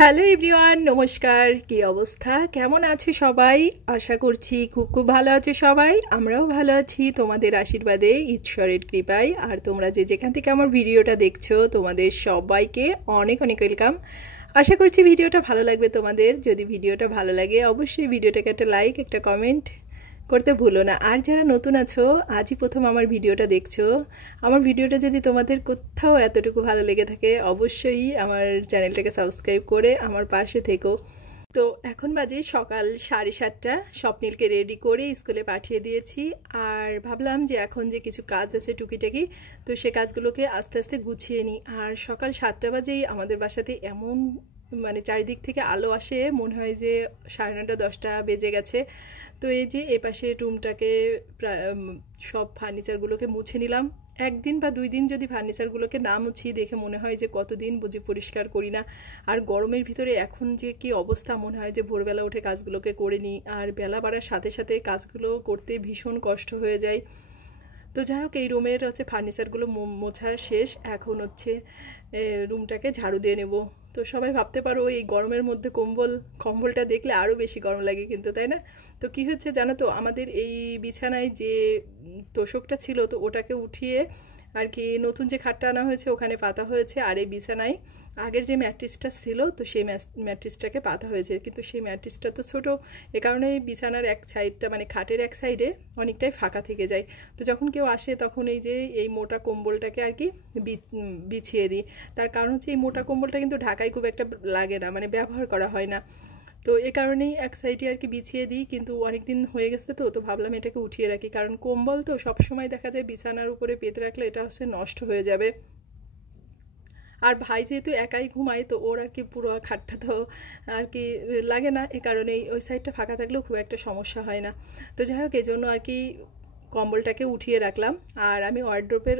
Hello everyone, নমস্কার। কি অবস্থা, কেমন আছে সবাই? আশা করছি খুব খুব ভালো আছে সবাই। আমরাও ভালো আছি তোমাদের আশীর্বাদে, ঈশ্বরের কৃপায়। আর তোমরা যে যেখান থেকে আমার ভিডিওটা দেখছো তোমাদের সবাইকে অনেক অনেক ওয়েলকাম। আশা করছি ভিডিওটা ভালো লাগবে তোমাদের। যদি ভিডিওটা ভালো লাগে অবশ্যই ভিডিওটাকে একটা লাইক, একটা কমেন্ট করতে ভুলো না। আর যারা নতুন আছো, আজই প্রথম আমার ভিডিওটা দেখছো, আমার ভিডিওটা যদি তোমাদের কোথাও এতটুকু ভালো লেগে থাকে অবশ্যই আমার চ্যানেলটাকে সাবস্ক্রাইব করে আমার পাশে থেকো। তো এখন বাজে সকাল 7:30। স্বপ্নিলকে রেডি করে স্কুলে পাঠিয়ে দিয়েছি। আর ভাবলাম যে এখন যে কিছু কাজ আছে টুকিটাকি, তো সে কাজগুলোকে আস্তে আস্তে গুছিয়ে নিই। আর সকাল 7টা বাজেই আমাদের বাসাতে এমন মানে চারিদিক থেকে আলো আসে, মনে হয় যে 9:30 10টা বেজে গেছে। তো এই যে এ পাশে রুমটাকে প্রায় সব ফার্নিচারগুলোকে মুছে নিলাম। একদিন বা 2 দিন যদি ফার্নিচারগুলোকে না মুছি, দেখে মনে হয় যে কতদিন বুঝি পরিষ্কার করি না। আর গরমের ভিতরে এখন যে কি অবস্থা, মনে হয় যে ভোরবেলা উঠে কাজগুলোকে করে নিই, আর বেলা বাড়ার সাথে সাথে কাজগুলো করতে ভীষণ কষ্ট হয়ে যায়। তো যাই হোক, এই রুমের হচ্ছে ফার্নিচারগুলো মোছা শেষ। এখন হচ্ছে রুমটাকে ঝাড়ু দিয়ে নেব। তো সবাই ভাবতে পারো এই গরমের মধ্যে কম্বলটা দেখলে আরও বেশি গরম লাগে কিন্তু, তাই না? তো কি হচ্ছে জানো তো, আমাদের এই বিছানায় যে তোশকটা ছিল, তো ওটাকে উঠিয়ে আর কি নতুন যে খাটটা আনা হয়েছে ওখানে পাতা হয়েছে। আর এই বিছানায় আগের যে ম্যাট্রিসটা ছিল, তো সেই ম্যাট্রিসটাকে পাতা হয়েছে। কিন্তু সেই ম্যাট্রিসটা তো ছোটো, এ কারণে বিছানার এক সাইডটা মানে খাটের এক সাইডে অনেকটাই ফাঁকা থেকে যায়। তো যখন কেউ আসে তখন এই যে এই মোটা কম্বলটাকে আর কি বিছিয়ে দিই। তার কারণ হচ্ছে এই মোটা কম্বলটা কিন্তু ঢাকায় খুব একটা লাগে না, মানে ব্যবহার করা হয় না। তো এ কারণেই এক সাইডে আর কি বিছিয়ে দিই। কিন্তু অনেক দিন হয়ে গেছে, তো ভাবলাম এটাকে উঠিয়ে রাখি, কারণ কম্বল তো সবসময় দেখা যায় বিছানার উপরে পেতে রাখলে এটা হচ্ছে নষ্ট হয়ে যাবে। আর ভাই যেহেতু একাই ঘুমায়, তো ওর আর কি পুরো খাটটা তো আর কি লাগে না, এ কারণেই ওই সাইডটা ফাঁকা থাকলেও খুব একটা সমস্যা হয় না। তো যাই হোক, এই জন্য আর কি কম্বলটাকে উঠিয়ে রাখলাম। আর আমি ওয়ার্ড্রোপের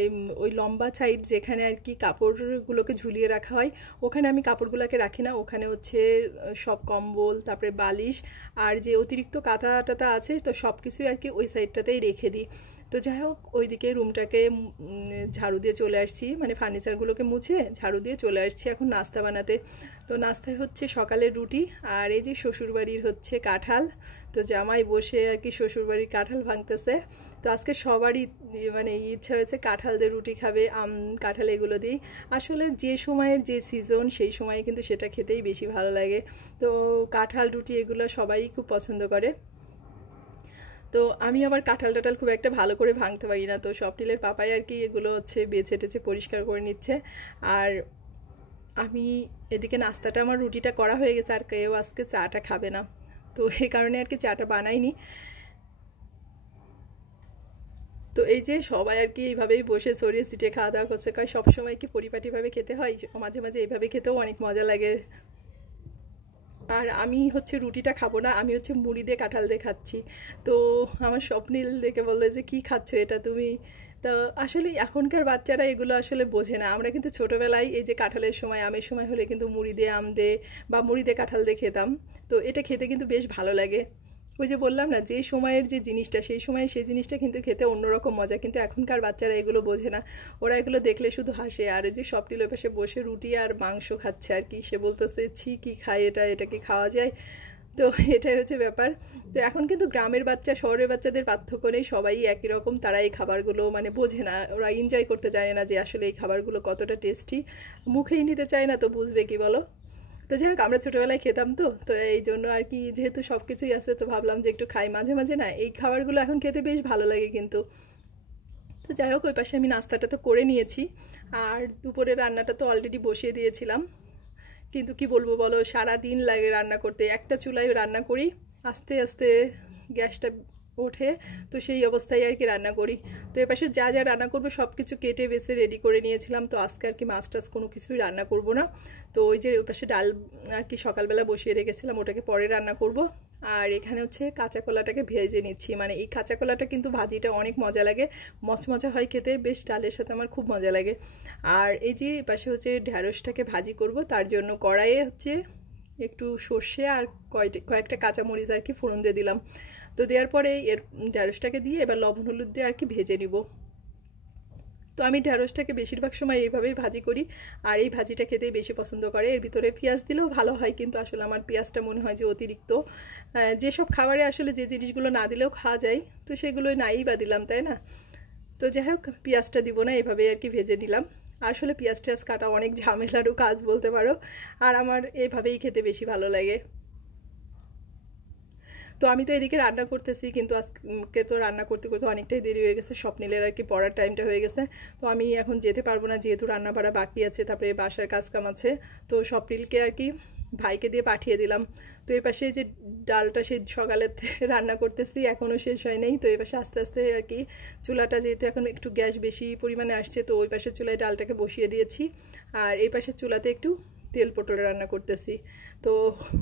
এই ওই লম্বা সাইড যেখানে আর কি কাপড়গুলোকে ঝুলিয়ে রাখা হয়, ওখানে আমি কাপড়গুলোকে রাখি না। ওখানে হচ্ছে সব কম্বল, তারপরে বালিশ আর যে অতিরিক্ত কাঁথা টাথা আছে, তো সব কিছুই আর কি ওই সাইডটাতেই রেখে দিই। তো যাই হোক, ওইদিকে রুমটাকে ঝাড়ু দিয়ে চলে আসছি, মানে ফার্নিচারগুলোকে মুছে ঝাড়ু দিয়ে চলে আসছি এখন নাস্তা বানাতে। তো নাস্তায় হচ্ছে সকালের রুটি, আর এই যে শ্বশুরবাড়ির হচ্ছে কাঁঠাল। তো জামাই বসে আর কি শ্বশুরবাড়ির কাঁঠাল ভাঙতেছে। তো আজকে সবারই মানে ইচ্ছা হয়েছে কাঁঠাল দিয়ে রুটি খাবে, আম কাঁঠাল এগুলো দিই। আসলে যে সময়ের যে সিজন সেই সময়ে কিন্তু সেটা খেতেই বেশি ভালো লাগে। তো কাঁঠাল রুটি এগুলো সবাই খুব পছন্দ করে। তো আমি আবার কাঁঠাল টাঠাল খুব একটা ভালো করে ভাঙতে পারি না, তো স্বপ্নিলের পাপাই আর কি এগুলো হচ্ছে বেছে টেছে পরিষ্কার করে নিচ্ছে। আর আমি এদিকে নাস্তাটা, আমার রুটিটা করা হয়ে গেছে, আর কেউ আজকে চাটা খাবে না, তো এই কারণে আর কি চাটা বানাইনি। তো এই যে সবাই আর কি এইভাবেই বসে সরিয়ে সিটে খাওয়া দাওয়া করছে, কয় সবসময় কি পরিপাটিভাবে খেতে হয়, মাঝে মাঝে এইভাবে খেতেও অনেক মজা লাগে। আর আমি হচ্ছে রুটিটা খাবো না, আমি হচ্ছে মুড়ি দিয়ে কাঁঠাল দিয়ে খাচ্ছি। তো আমার স্বপ্নিল দেখে বললো যে কি খাচ্ছ এটা তুমি? তো আসলে এখনকার বাচ্চারা এগুলো আসলে বোঝে না। আমরা কিন্তু ছোটোবেলায় এই যে কাঁঠালের সময়, আমের সময় হলে কিন্তু মুড়ি দিয়ে আম দিয়ে বা মুড়ি দিয়ে কাঁঠাল দিয়ে খেতাম। তো এটা খেতে কিন্তু বেশ ভালো লাগে। ওই যে বললাম না, যে সময়ের যে জিনিসটা সেই সময়ে সেই জিনিসটা কিন্তু খেতে অন্যরকম মজা। কিন্তু এখনকার বাচ্চারা এগুলো বোঝে না, ওরা এগুলো দেখলে শুধু হাসে। আর ওই যে স্বপ্নিল পাশে বসে রুটি আর মাংস খাচ্ছে আর কি, সে বলতেছে ছি কি খায় এটা কি খাওয়া যায়? তো এটাই হচ্ছে ব্যাপার। তো এখন কিন্তু গ্রামের বাচ্চা শহরের বাচ্চাদের পার্থক্য নেই, সবাই একই রকম। তারা এই খাবারগুলো মানে বোঝে না, ওরা এনজয় করতে জানে না যে আসলে এই খাবারগুলো কতটা টেস্টি। মুখেই নিতে চায় না, তো বুঝবে কি বলো? তো যাই হোক, আমরা ছোটোবেলায় খেতাম, তো এই জন্য আর কি যেহেতু সব কিছুই আছে, তো ভাবলাম যে একটু খাই মাঝে মাঝে। না, এই খাবারগুলো এখন খেতে বেশ ভালো লাগে কিন্তু। তো যাই হোক, ওই পাশে আমি নাস্তাটা তো করে নিয়েছি। আর দুপুরের রান্নাটা তো অলরেডি বসিয়ে দিয়েছিলাম। কিন্তু কি বলবো বলো, সারা দিন লাগে রান্না করতে, একটা চুলায় রান্না করি, আস্তে আস্তে গ্যাসটা ওঠে। তো সেই অবস্থায় আর কি রান্না করি। তো এপাশে যা যা রান্না করবো সব কিছু কেটে বেছে রেডি করে নিয়েছিলাম। তো আজকে আর কি মাছ টাছ কোনো কিছুই রান্না করব না। তো ওই যে ওই পাশে ডাল আর কি সকালবেলা বসিয়ে রেখেছিলাম, ওটাকে পরে রান্না করব। আর এখানে হচ্ছে কাঁচা কলাটাকে ভেজে নিচ্ছি, মানে এই কাঁচা কলাটা কিন্তু ভাজিটা অনেক মজা লাগে, মচমচা হয় খেতে, বেশ ডালের সাথে আমার খুব মজা লাগে। আর এই যে পাশে হচ্ছে ঢ্যাঁড়সটাকে ভাজি করব, তার জন্য কড়াইয়ে হচ্ছে একটু সর্ষে আর কয়েকটা কাঁচামরিচ আর কি ফোড়ন দিয়ে দিলাম। তো দেওয়ার পরে এর ঢ্যাঁড়সটাকে দিয়ে এবার লবণ হলুদ দিয়ে আর কি ভেজে নিব। তো আমি ঢ্যাঁড়সটাকে বেশিরভাগ সময় এইভাবেই ভাজি করি, আর এই ভাজিটা খেতেই বেশি পছন্দ করে। এর ভিতরে পেঁয়াজ দিলেও ভালো হয়, কিন্তু আসলে আমার পেঁয়াজটা মনে হয় যে অতিরিক্ত। যেসব খাবারে আসলে যে জিনিসগুলো না দিলেও খাওয়া যায়, তো সেগুলোই নাই বা দিলাম, তাই না? তো যাই হোক, পেঁয়াজটা দিব না, এভাবেই আর কি ভেজে নিলাম। আসলে পেঁয়াজ টেয়াজ কাটা অনেক ঝামেলারও কাজ বলতে পারো, আর আমার এইভাবেই খেতে বেশি ভালো লাগে। তো আমি তো এদিকে রান্না করতেছি, কিন্তু আজকে তো রান্না করতে করতে অনেকটাই দেরি হয়ে গেছে, স্বপ্নিলের আর কি পড়ার টাইমটা হয়ে গেছে। তো আমি এখন যেতে পারবো না, যেহেতু রান্না বাড়া বাকি আছে, তারপরে বাসার কাজ কাম আছে। তো স্বপ্নিলকে আর কি ভাইকে দিয়ে পাঠিয়ে দিলাম। তো এই পাশে যে ডালটা সেই সকালে রান্না করতেছি, এখনও শেষ হয় নাই। তো এই পাশে আস্তে আস্তে আর কি চুলাটা, যেহেতু এখন একটু গ্যাস বেশি পরিমাণে আসছে, তো ওই পাশের চুলায় ডালটাকে বসিয়ে দিয়েছি, আর এই পাশের চুলাতে একটু তেল পটল রান্না করতেছি। তো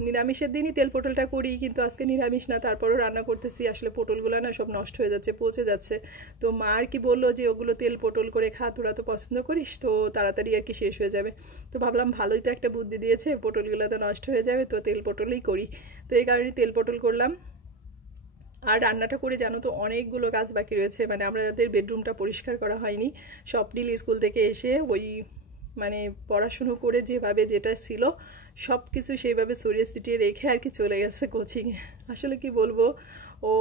নিরামিষের দিনই তেল পটলটা করি, কিন্তু আজকে নিরামিষ না, তারপরও রান্না করতেছি। আসলে পটলগুলো না সব নষ্ট হয়ে যাচ্ছে, পচে যাচ্ছে। তো মা আর কি বললো যে ওগুলো তেল পটল করে খা, তোরা তো পছন্দ করিস, তো তাড়াতাড়ি আর কি শেষ হয়ে যাবে। তো ভাবলাম ভালোই তো একটা বুদ্ধি দিয়েছে, পটলগুলো তো নষ্ট হয়ে যাবে, তো তেল পটলই করি। তো এই কারণে তেল পটল করলাম। আর রান্নাটা করে জানো তো অনেকগুলো কাজ বাকি রয়েছে, মানে আমাদের বেডরুমটা পরিষ্কার করা হয়নি। স্বপ্নিল স্কুল থেকে এসে ওই মানে পড়াশুনো করে যেভাবে যেটা ছিল সব কিছু সেইভাবে সরিয়ে ছিটিয়ে রেখে আর কি চলে গেছে কোচিংয়ে। আসলে কি বলবো, ও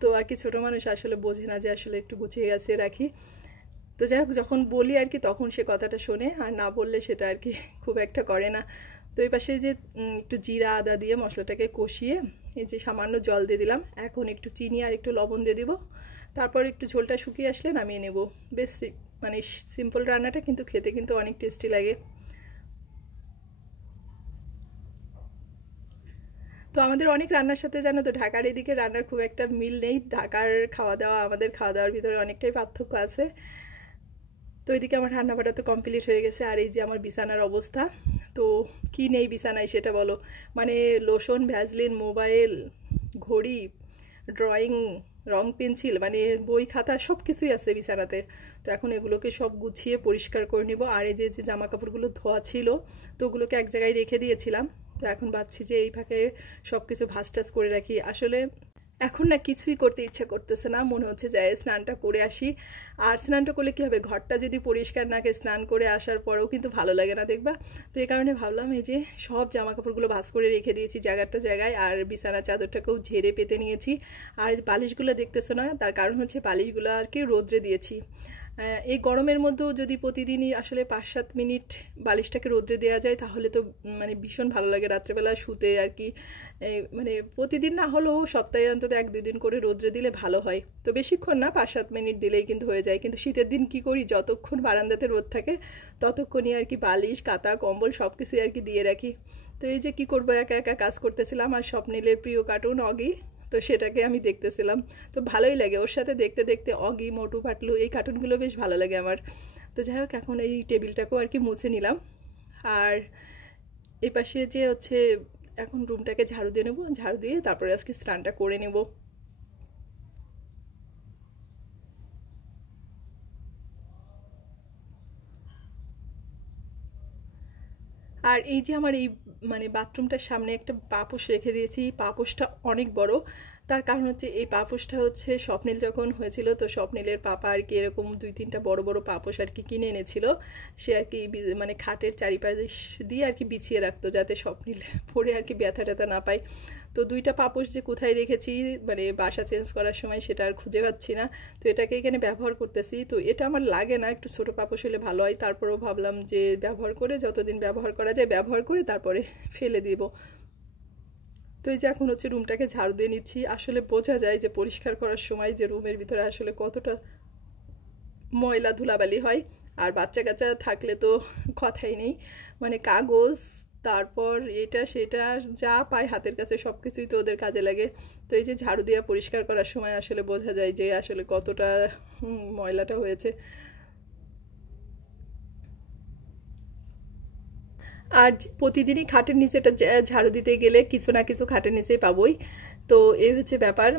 তো আর কি ছোটো মানুষ, আসলে বোঝে না যে আসলে একটু গুছিয়ে গেছে রাখি। তো যাই হোক, যখন বলি আর কি তখন সে কথাটা শোনে, আর না বললে সেটা আর কি খুব একটা করে না। তো এই পাশে যে একটু জিরা আদা দিয়ে মশলাটাকে কষিয়ে এই যে সামান্য জল দিয়ে দিলাম, এখন একটু চিনি আর একটু লবণ দিয়ে দিব, তারপর একটু ঝোলটা শুকিয়ে আসলে নামিয়ে নেব। বেশ মানে সিম্পল রান্নাটা, কিন্তু খেতে কিন্তু অনেক টেস্টি লাগে। তো আমাদের অনেক রান্নার সাথে জানো তো ঢাকার এদিকে রান্নার খুব একটা মিল নেই। ঢাকার খাওয়া দাওয়া আমাদের খাওয়া দাওয়ার ভিতরে অনেকটাই পার্থক্য আছে। তো এদিকে আমার রান্না বাড়া তো কমপ্লিট হয়ে গেছে, আর এই যে আমার বিছানার অবস্থা। তো কি নেই বিছানায় সেটা বলো, মানে লোশন, ভ্যাসলিন, মোবাইল, ঘড়ি, ড্রয়িং, রং পেন্সিল, মানে বই খাতা সব কিছুই আছে বিছানাতে। তো এখন এগুলোকে সব গুছিয়ে পরিষ্কার করে নিব। আর এই যে যে জামা কাপড়গুলো ধোয়া ছিল, তো ওগুলোকে এক জায়গায় রেখে দিয়েছিলাম। তো এখন ভাবছি যে এই ফাঁকে সব কিছু ভাঁজ টাজ করে রাখি। আসলে এখন না কিছুই করতে ইচ্ছা করতেছে না, মনে হচ্ছে যে স্নানটা করে আসি। আর স্নানটা করলে কী হবে, ঘরটা যদি পরিষ্কার না করে স্নান করে আসার পরেও কিন্তু ভালো লাগে না, দেখবা। তো এই কারণে ভাবলাম এই যে সব জামা কাপড়গুলো ভাঁজ করে রেখে দিয়েছি জায়গাটা জায়গায়, আর বিছানা চাদরটাকেও ঝেড়ে পেতে নিয়েছি। আর বালিশগুলো দেখতেছো না, তার কারণ হচ্ছে বালিশগুলো আর কি রোদ্রে দিয়েছি। এই গরমের মধ্যেও যদি প্রতিদিনই আসলে 5-7 মিনিট বালিশটাকে রোদ্রে দেওয়া যায়, তাহলে তো মানে ভীষণ ভালো লাগে রাত্রেবেলা শুতে আর কি। মানে প্রতিদিন না হলেও সপ্তাহে অন্তত 1-2 দিন করে রোদ্রে দিলে ভালো হয়। তো বেশিক্ষণ না, 5-7 মিনিট দিলেই কিন্তু হয়ে যায়। কিন্তু শীতের দিন কি করি, যতক্ষণ বারান্দাতে রোদ থাকে ততক্ষণই আর কি বালিশ, কাঁথা, কম্বল সব কিছুই আর কি দিয়ে রাখি। তো এই যে কি করবো, একা একা কাজ করতেছিলাম, আর স্বপ্নিলের প্রিয় কার্টুন অগি, তো সেটাকে আমি দেখতেছিলাম। তো ভালোই লাগে ওর সাথে দেখতে দেখতে, অগি, মোটু পাতলু এই কার্টুনগুলো বেশ ভালো লাগে আমার। তো যাই হোক, এখন এই টেবিলটাকেও আর কি মুছে নিলাম। আর এই পাশে যে হচ্ছে এখন রুমটাকে ঝাড়ু দিয়ে নেবো, ঝাড়ু দিয়ে তারপরে আজকে স্নানটা করে নেব। আর এই যে আমার এই মানে বাথরুমটার সামনে একটা পাপোশ রেখে দিয়েছি, পাপোশটা অনেক বড়। তার কারণ হচ্ছে এই পাপোশটা হচ্ছে স্বপ্নিল যখন হয়েছিল, তো স্বপ্নিলের পাপা আর কি এরকম 2-3টা বড় বড় পাপোশ আর কি কিনে এনেছিল। সে আর কি মানে খাটের চারিপাশ দিয়ে আর কি বিছিয়ে রাখতো, যাতে স্বপ্নিল পড়ে আর কি ব্যথা ট্যাথা না পায়। তো 2টা পাপোশ যে কোথায় রেখেছি মানে বাসা চেঞ্জ করার সময়, সেটা আর খুঁজে পাচ্ছি না। তো এটাকে এখানে ব্যবহার করতেছি। তো এটা আমার লাগে না, একটু ছোটো পাপোশ হলে ভালো হয়। তারপরেও ভাবলাম যে ব্যবহার করে, যতদিন ব্যবহার করা যায় ব্যবহার করে তারপরে ফেলে দিব। তো এই যে এখন হচ্ছে রুমটাকে ঝাড়ু দিয়ে নিচ্ছি। আসলে বোঝা যায় যে পরিষ্কার করার সময় যে রুমের ভিতরে আসলে কতটা ময়লা ধুলাবালি হয়। আর বাচ্চা কাচ্চা থাকলে তো কথাই নেই, মানে কাগজ, তারপর এটা সেটা যা পায় হাতের কাছে সব কিছুই তো ওদের কাজে লাগে। তো এই যে ঝাড়ু দিয়ে পরিষ্কার করার সময় আসলে বোঝা যায় যে আসলে কতটা ময়লাটা হয়েছে। আর প্রতিদিনই খাটের নিচেটা ঝাড়ু দিতে গেলে কিছু না কিছু খাটের নিচেই পাবোই। তো এই হচ্ছে ব্যাপার।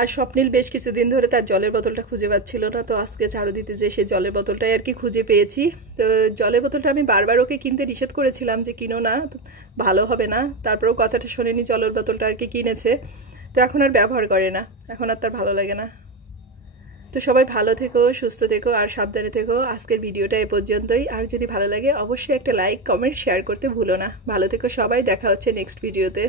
আর স্বপ্নিল বেশ কিছুদিন ধরে তার জলের বোতলটা খুঁজে পাচ্ছিল না, তো আজকে ঝাড়ু দিতে যে সে জলের বোতলটাই আর কি খুঁজে পেয়েছি। তো জলের বোতলটা আমি বারবার ওকে কিনতে নিষেধ করেছিলাম যে কিনো না, ভালো হবে না। তারপরেও কথাটা শোনেনি, জলের বোতলটা আর কি কিনেছে। তো এখন আর ব্যবহার করে না, এখন আর তার ভালো লাগে না। তো সবাই ভালো থেকো, সুস্থ থেকো আর সাবধানে থেকো। আজকের ভিডিওটা এ পর্যন্তই। আর যদি ভালো লাগে অবশ্যই একটা লাইক, কমেন্ট, শেয়ার করতে ভুলো না। ভালো থেকো সবাই, দেখা হচ্ছে নেক্সট ভিডিওতে।